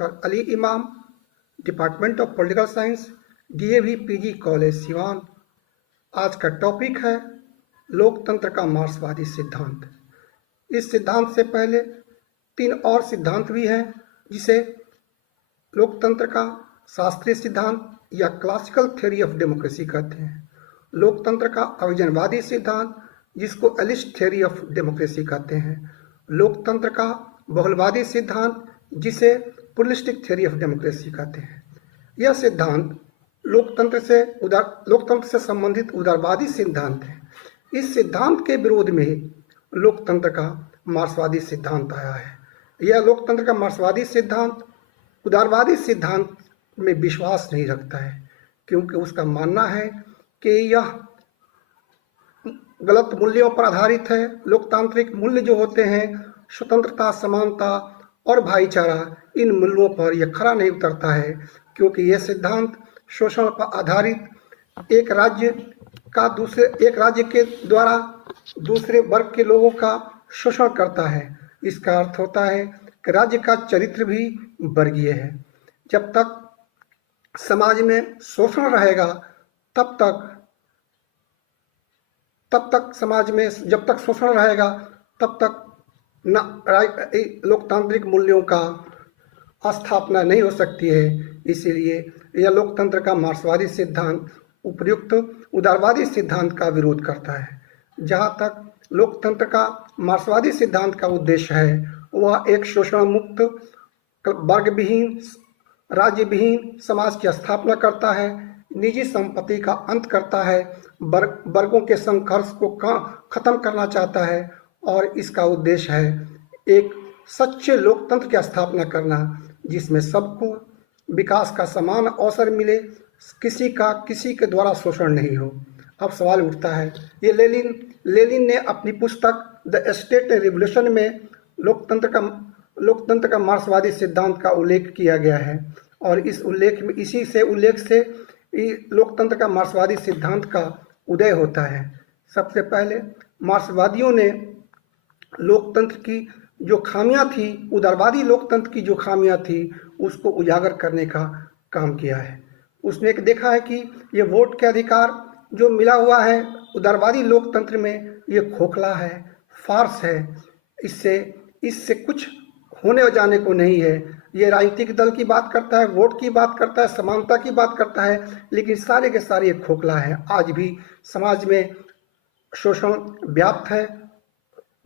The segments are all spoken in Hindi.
डॉक्टर अली इमाम, department of political science, DAV PG college Siwan. आज का टॉपिक है लोकतंत्र का मार्क्सवादी सिद्धांत। इस सिद्धांत से पहले 3 और सिद्धांत भी हैं, जिसे लोकतंत्र का शास्त्रीय सिद्धांत या क्लासिकल थ्योरी ऑफ डेमोक्रेसी कहते हैं, लोकतंत्र का अभिजनवादी सिद्धांत जिसको एलिस्ट थ्योरी ऑफ डेमोक्रेसी कहते हैं, लोकतंत्र का बहुलवादी सिद्धांत जिसे प्लुरलिस्टिक थ्योरी ऑफ डेमोक्रेसी कहते हैं। यह सिद्धांत लोकतंत्र से संबंधित उदारवादी सिद्धांत है। इस सिद्धांत के विरोध में लोकतंत्र का मार्क्सवादी सिद्धांत आया है। यह लोकतंत्र का मार्क्सवादी सिद्धांत उदारवादी सिद्धांत में विश्वास नहीं रखता है, क्योंकि उसका मानना है कि यह गलत मूल्यों पर आधारित है। लोकतांत्रिक मूल्य जो होते हैं, स्वतंत्रता, समानता और भाईचारा, इन मूल्यों पर यह खरा नहीं उतरता है, क्योंकि यह सिद्धांत शोषण पर आधारित एक राज्य के द्वारा दूसरे वर्ग के लोगों का शोषण करता है। इसका अर्थ होता है कि राज्य का चरित्र भी वर्गीय है। जब तक समाज में शोषण रहेगा तब तक समाज में जब तक शोषण रहेगा तब तक लोकतांत्रिक मूल्यों का स्थापना नहीं हो सकती है। इसीलिए यह लोकतंत्र का मार्क्सवादी सिद्धांत उपयुक्त उदारवादी सिद्धांत का विरोध करता है। जहाँ तक लोकतंत्र का मार्क्सवादी सिद्धांत का उद्देश्य है, वह एक शोषण मुक्त, वर्ग विहीन, राज्य विहीन समाज की स्थापना करता है, निजी संपत्ति का अंत करता है, वर्गों के संघर्ष को खत्म करना चाहता है, और इसका उद्देश्य है एक सच्चे लोकतंत्र की स्थापना करना, जिसमें सबको विकास का समान अवसर मिले, किसी के द्वारा शोषण नहीं हो। अब सवाल उठता है, ये लेनिन ने अपनी पुस्तक द स्टेट रिवोल्यूशन में लोकतंत्र का मार्क्सवादी सिद्धांत का उल्लेख किया गया है, और इस उल्लेख से लोकतंत्र का मार्क्सवादी सिद्धांत का उदय होता है। सबसे पहले मार्क्सवादियों ने लोकतंत्र की जो खामियां थी, उदारवादी लोकतंत्र की जो खामियां थी, उसको उजागर करने का काम किया है। उसने देखा है कि ये वोट के अधिकार जो मिला हुआ है उदारवादी लोकतंत्र में, ये खोखला है, फार्स है, इससे कुछ होने जाने को नहीं है। ये राजनीतिक दल की बात करता है, वोट की बात करता है, समानता की बात करता है, लेकिन सारे के सारे ये खोखला है। आज भी समाज में शोषण व्याप्त है,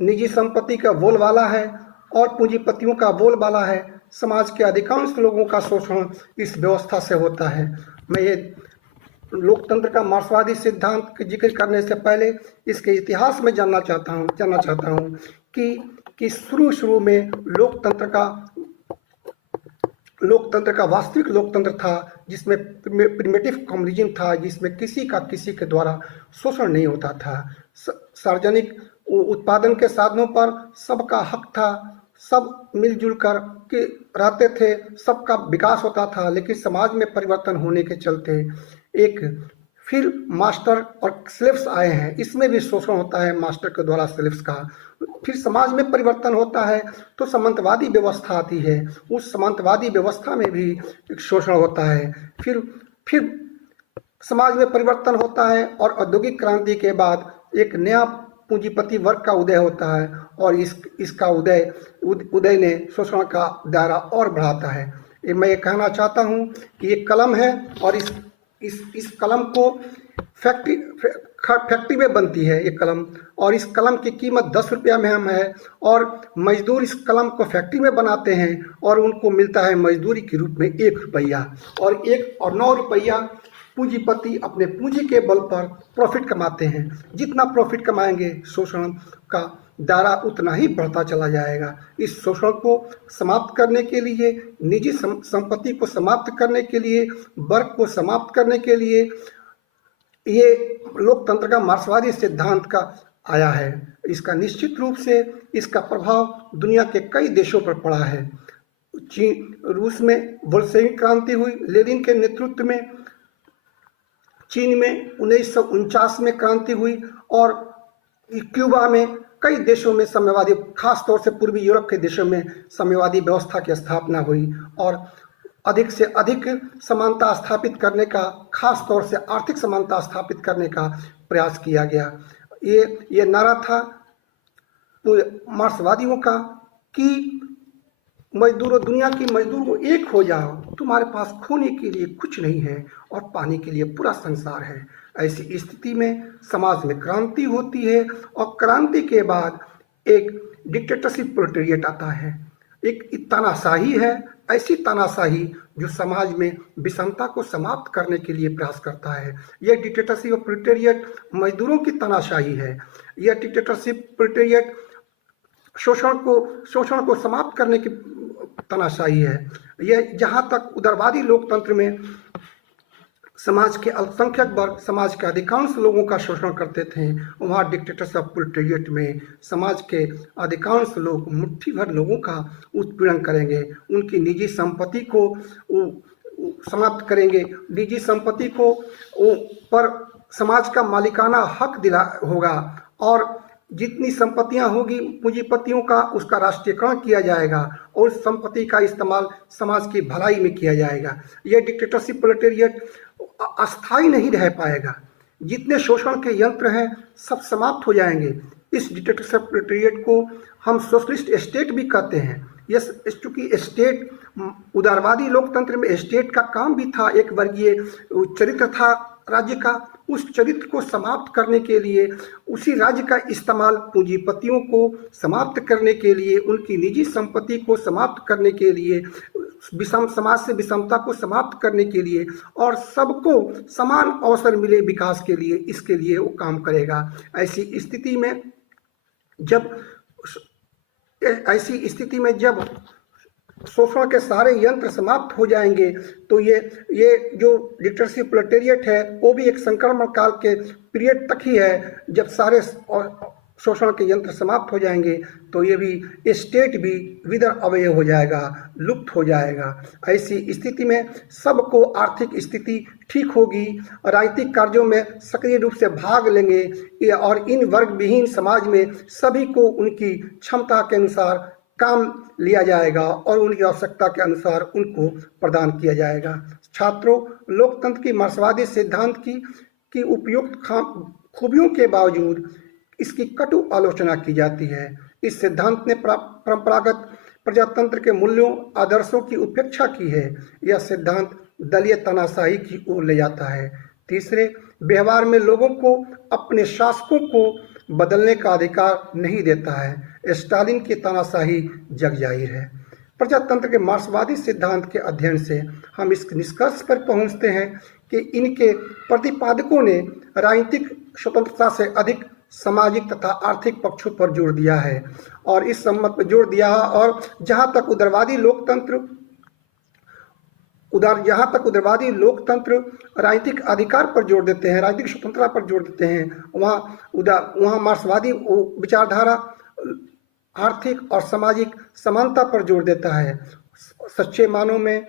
निजी संपत्ति का बोलबाला है और पूंजीपतियों का बोलबाला है। समाज के अधिकांश लोगों का शोषण इस व्यवस्था से होता है। मैं ये लोकतंत्र का मार्क्सवादी सिद्धांत का जिक्र करने से पहले इसके इतिहास में जानना चाहता हूँ कि शुरू में लोकतंत्र का वास्तविक लोकतंत्र था, जिसमें प्रिमिटिव कम्युनिज्म था, जिसमें किसी के द्वारा शोषण नहीं होता था। सार्वजनिक उत्पादन के साधनों पर सबका हक था, सब मिलजुल कर के रहते थे, सबका विकास होता था। लेकिन समाज में परिवर्तन होने के चलते फिर मास्टर और स्लेव्स आए हैं, इसमें भी शोषण होता है मास्टर के द्वारा स्लेव्स का। फिर समाज में परिवर्तन होता है तो सामंतवादी व्यवस्था आती है, उस सामंतवादी व्यवस्था में भी एक शोषण होता है। फिर समाज में परिवर्तन होता है और औद्योगिक क्रांति के बाद एक नया पूंजीपति वर्ग का उदय होता है, और इसका उदय ने शोषण का दायरा और बढ़ाता है। मैं ये कहना चाहता हूँ कि ये कलम है, और इस कलम को फैक्ट्री में बनती है ये कलम, और इस कलम की कीमत 10 रुपया में हम है, और मजदूर इस कलम को फैक्ट्री में बनाते हैं और उनको मिलता है मजदूरी के रूप में 1 रुपया, और 9 रुपया पूंजीपति अपने पूंजी के बल पर प्रॉफिट कमाते हैं। जितना प्रॉफिट कमाएंगे शोषण का दायरा उतना ही बढ़ता चला जाएगा। इस शोषण को समाप्त करने के लिए, निजी संपत्ति को समाप्त करने के लिए, वर्ग को समाप्त करने के लिए ये लोकतंत्र का मार्क्सवादी सिद्धांत का आया है। इसका निश्चित रूप से इसका प्रभाव दुनिया के कई देशों पर पड़ा है। रूस में बोल्शेविक क्रांति हुई लेनिन के नेतृत्व में, चीन में 1949 में क्रांति हुई, और क्यूबा में कई देशों में साम्यवादी, खास तौर से पूर्वी यूरोप के देशों में साम्यवादी व्यवस्था की स्थापना हुई और अधिक से अधिक समानता स्थापित करने का, खास तौर से आर्थिक समानता स्थापित करने का प्रयास किया गया। ये नारा था मार्क्सवादियों का कि मजदूरों, दुनिया की मजदूरों एक हो जाओ, तुम्हारे पास खोने के लिए कुछ नहीं है और पाने के लिए पूरा संसार है। ऐसी स्थिति में समाज में क्रांति होती है और क्रांति के बाद एक डिक्टेटरशिप प्रोलेटारिएट आता है, एक तानाशाही है, ऐसी तानाशाही जो समाज में विषमता को समाप्त करने के लिए प्रयास करता है। यह डिक्टेटरशिप प्रोलेटारिएट मजदूरों की तानाशाही है। यह डिक्टेटरशिप प्रोलेटारिएट शोषण को समाप्त करने की तानाशाही है। यह जहाँ तक उदारवादी लोकतंत्र में समाज के अल्पसंख्यक वर्ग समाज के अधिकांश लोगों का शोषण करते थे, वहाँ डिक्टेटरशिप प्रोलेटारिएट में समाज के अधिकांश लोग मुट्ठी भर लोगों का उत्पीड़न करेंगे, उनकी निजी संपत्ति को समाप्त करेंगे, निजी संपत्ति को पर समाज का मालिकाना हक दिला होगा और जितनी संपत्तियां होगी पूंजीपतियों का, उसका राष्ट्रीयकरण किया जाएगा और उस संपत्ति का इस्तेमाल समाज की भलाई में किया जाएगा। यह डिक्टेटरशिप प्रोलेटारिएट अस्थायी नहीं रह पाएगा। जितने शोषण के यंत्र हैं सब समाप्त हो जाएंगे। इस डिक्टेटरशिप प्रोलेटारिएट को हम सोशलिस्ट स्टेट भी कहते हैं। यह चूंकि स्टेट, उदारवादी लोकतंत्र में स्टेट का काम भी था, एक वर्गीय चरित्र था राज्य का, उस चरित्र को समाप्त करने के लिए, उसी राज्य का इस्तेमाल पूंजीपतियों को समाप्त करने के लिए, उनकी निजी संपत्ति को समाप्त करने के लिए, समाज से विषमता को समाप्त करने के लिए और सबको समान अवसर मिले विकास के लिए, इसके लिए वो काम करेगा। ऐसी स्थिति में जब शोषण के सारे यंत्र समाप्त हो जाएंगे तो ये जो डिक्टेटरशिप प्रोलेटारिएट है वो भी एक संक्रमण काल के पीरियड तक ही है। जब सारे शोषण के यंत्र समाप्त हो जाएंगे तो ये भी स्टेट भी विदर अवय हो जाएगा, लुप्त हो जाएगा। ऐसी स्थिति में सबको आर्थिक स्थिति ठीक होगी, राजनीतिक कार्यों में सक्रिय रूप से भाग लेंगे और इन वर्ग विहीन समाज में सभी को उनकी क्षमता के अनुसार काम लिया जाएगा और उनकी आवश्यकता के अनुसार उनको प्रदान किया जाएगा। छात्रों, लोकतंत्र की मार्क्सवादी सिद्धांत की उपयुक्त खूबियों के बावजूद इसकी कटु आलोचना की जाती है। इस सिद्धांत ने परंपरागत प्रजातंत्र के मूल्यों, आदर्शों की उपेक्षा की है। यह सिद्धांत दलीय तानाशाही की ओर ले जाता है। तीसरे, व्यवहार में लोगों को अपने शासकों को बदलने का अधिकार नहीं देता है। स्टालिन की तानाशाही जग जाहिर है। प्रजातंत्र के मार्क्सवादी सिद्धांत के अध्ययन से हम इस निष्कर्ष पर पहुंचते हैं कि इनके प्रतिपादकों ने राजनीतिक स्वतंत्रता से अधिक सामाजिक तथा आर्थिक पक्षों पर जोर दिया है और इस सम्मत पर जोर दिया है। और जहां तक उदारवादी लोकतंत्र राजनीतिक अधिकार पर जोर देते हैं, राजनीतिक स्वतंत्रता पर जोर देते हैं, वहाँ मार्क्सवादी विचारधारा आर्थिक और सामाजिक समानता पर जोर देता है। सच्चे मानों में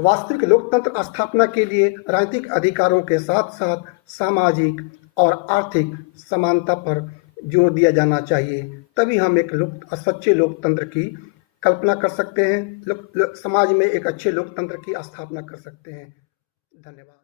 वास्तविक लोकतंत्र स्थापना के लिए राजनीतिक अधिकारों के साथ साथ सामाजिक और आर्थिक समानता पर जोर दिया जाना चाहिए। तभी हम एक सच्चे लोकतंत्र की कल्पना कर सकते हैं, समाज में एक अच्छे लोकतंत्र की स्थापना कर सकते हैं। धन्यवाद।